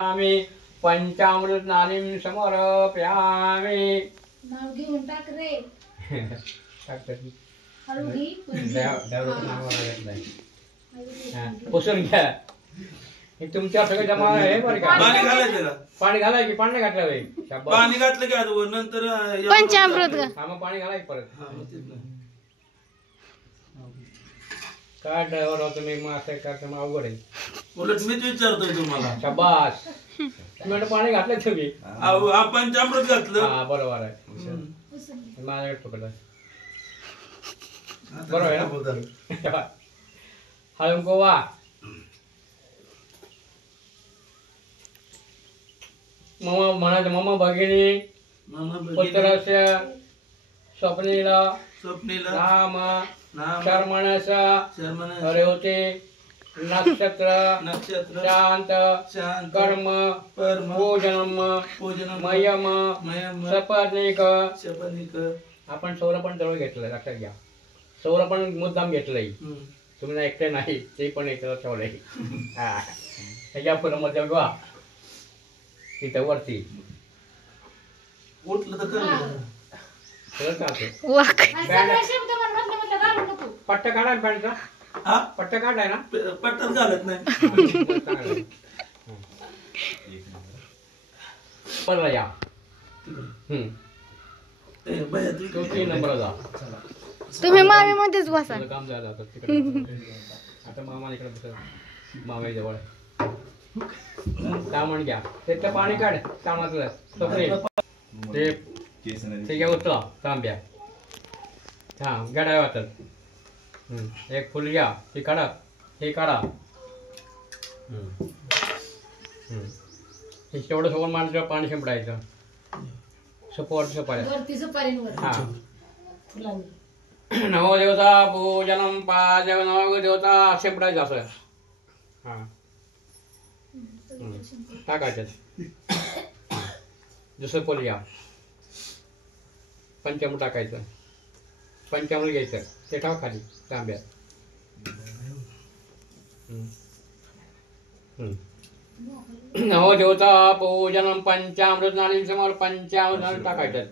आम्ही पंचामृत नालीम समर्पयामी. नाव घेऊन टाक रे. हळू घे. पुसून घ्या. तुमच्या सगळं जमा आहे बरं का. पाणी घालायचं का? पाणी घालाय की पाणी घातलं बाई. पाणी घातलं की आधी नंतर पंचामृत मग पाणी घालाय परत. काय ड्रायव्हर होतो मी, मग असं करतो मग अवघड आहे. उलट मीच विचारतोय तुम्हाला. शाबास. तुम्ही पाणी घातलं तुम्ही. पंचामृत घातलं. हा बरोबर आहे. माझ्याकडे पकडलं बरोबर आहे ना. हळून गोवा. मम म्हणायचं मम भगिनी पुत्रस्य स्वप्नीला राम शर्मणस हरवते नक्षत्र शांत कर्म पूजनम मयम सपनिक. आपण सौर पण जवळ घेतलं, लक्षात घ्या. सौर पण मुद्दाम घेतलंय, तुम्ही एकटे नाही, ते पण एकत्र ठेवलंय. हा त्याच्या पुढं मध्ये बघा तिथं वरती उठलं तर पट्टा काढा पॅन्टचा. पट्टा काढाय ना. पट्टाच घालत नाही. बरं या. 3 नंबर जा. तुम्ही मामी मध्येच बसा. काम झालं आता मामा इकडे बस. मामा जवळ सामान घ्या. त्याचं पाणी काढ सामातलं ते घ्या उचला तांब्या. हा गडाय वाटत. एक फुल घ्या, हे काढा, हे काढा. हे तेवढं सोबत माणसं पाणी शिंपडायचं. सुपारी हा. नवदेवता पूजनम पाजव नवदेवता शिंपडायचं असं. हा टाकायचं. दुसरं पोल घ्या, पंचामृत टाकायचं. पंचामृत घ्यायचं, ते टाक खाली तांब्यात. नवदेवता पूजनम पंचामृत नाली समोर पंचामृत टाकायचं.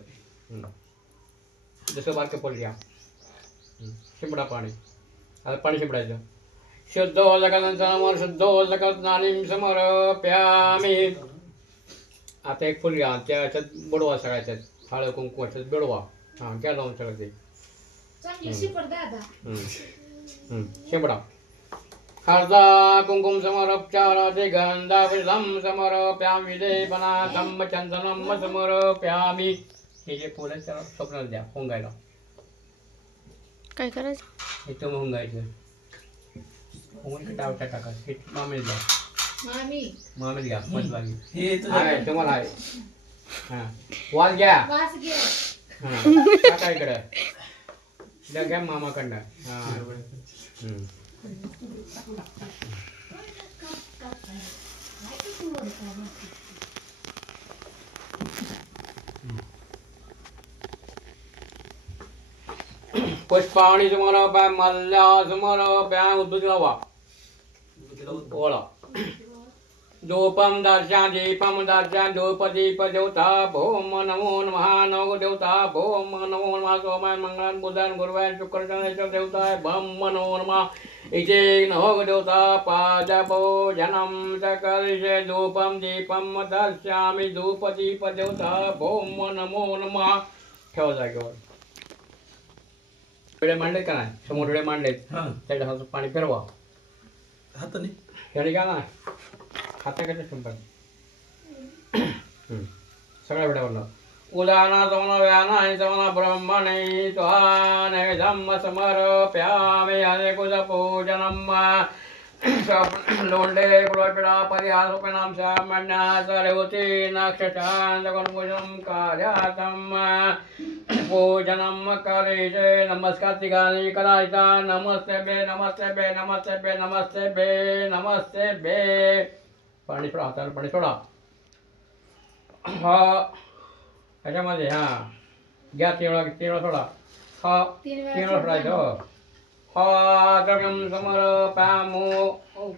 दुसरं बारकं पोल घ्या, शिंपडा पाणी. आता पाणी शिंपडायचं. शुद्धोदकांसमोर शुद्धोदकात नालीम समर्पयामी. आता एक फुल घ्या, त्याच्यात बुडवा सगळ्याच्यात. हळद कुंकू त्याच्यात बुडवा. हा घ्या लावून सगळं ते शिंपडा. हळदा कुंकुम समर्पचाराते गंधाभिषम समर्पयामी. देवनाथम चंदनम समर्पयामी. हे जे फुल आहे त्याला स्वप्नाला द्या हुंगायला. काय करायचं? इथं हुंगायचं. टावटा टाका. मामी द्या, मामी घ्या. मधबागी तुम्हाला आहे. हा वास घ्या. हा टाका इकडं. घ्या मामाकडनं. हा पुष्पावणी समर्पयाम मल्ल्या समर्पयाम. उद्बुद्ध लावा ओळा. धूपम दर्शन दीपम दर्शन धूप दीप देवता भोम नमो नमः. नव देवता भोम नमो नमः. सोमाय मंगळान बुधान गुरुवार शुक्रशनेश्वर देवताय भम नमो नमः. इथे नव देवता पादभोजनम सकर्षे धूपम दीपम दर्शयामि. धूप दीप देवता भोम नमो नमः. ठेवा जागेवर. डोळे मांडलेत का नाही? समोर डोळे मांडलेत. त्याच्या हातात पाणी फिरवा. हाताने ह्याने घ्या ना. खाता का शंभर सगळ्या वेळेवरला. उदाना समना व्याना समना ब्रह्मणे त्वा नैवेद्यम समर्पयामि. अनेकुज पूजनम लोंडे कुळपिडा परिहारोपणाम सामान्यास रेवती नक्षत्रांतपूजनम कार्यातम. पूजनम करेचे नमस्कार तिघांनी करायचा. नमस्ते बे नमस्ते बे नमस्ते बे नमस्ते बे नमस्ते बे. पाणी सोडा, हाताला पाणी सोडा. हा ह्याच्यामध्ये हा घ्या. 3 वेळा सोडा. हा 3 वेळा सोडायचं. हा समर्पयामो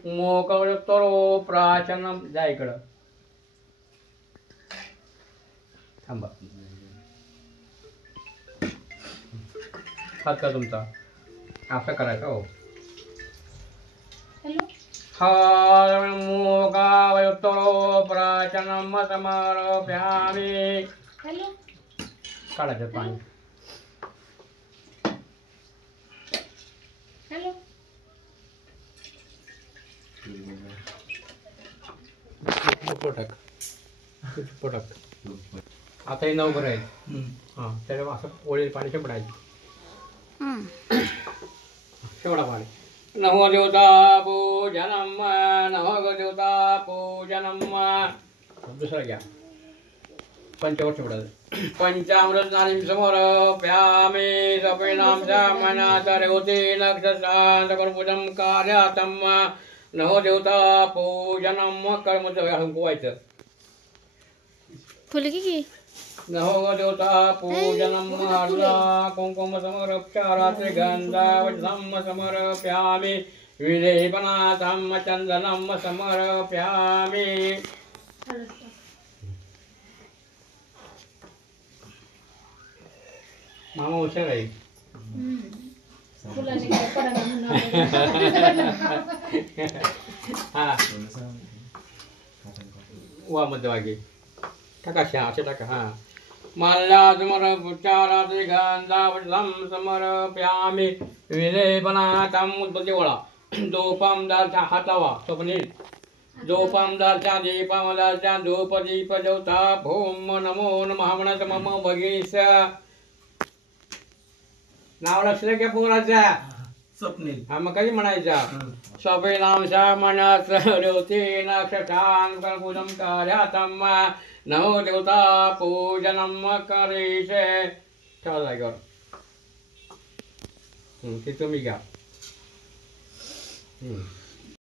मोकळतरो प्राचनम. जा इकडं. थांबा हात का तुमचा असं करायचं हो हॅलो हामुगावयुक्तो प्राचनम समर्पयामि हॅलो काढायचं पाणी हॅलो पोटाक पोटाक आता हे 9 आहे हां त्याला असं ओळी पाणी शिपडायचं शेवडा पाणी नमो देवता पूजनम नमो देवता पूजनम दुसरा घ्या पंचवर्ष शिपडायचं पंचामृत नारीं समर्पयामि सपिनां सामनातरेवते नक्षत्रान्तकर्पुजं कार्यातं नमो देवता पूजनम कर्मचं हुंकवायचं फुलकी की नमो देवता पूजनम हरला कुंकुम समर्पयामि गंधावधम समर्पयामि विलेपनाथम चंदनम समर्पयामि मामा हुशार आहे फुलाने काय पडायला म्हणून हा वा मध्यभागी टाका शा असे टाका हा माल्या समर्पयामि गंधावधम समर्पयामि विलेपनाथम उद्बोळा दोपम दालच्या हातावा स्वप्नील दोपम दालच्या दीपम दालच्या धूप दीप ज्योता भूम नमो नमः म्हणत मम भगिनीस नाव लक्षलं की पोराचा स्वप्नील हा मग कधी म्हणायचा स्वप्नाम सामनात रेवते नक्षत्रां कर्पूजं कार्यातं नमो देवता पूजनम करीसे ठेवा जागेवर ते तुम्ही घ्या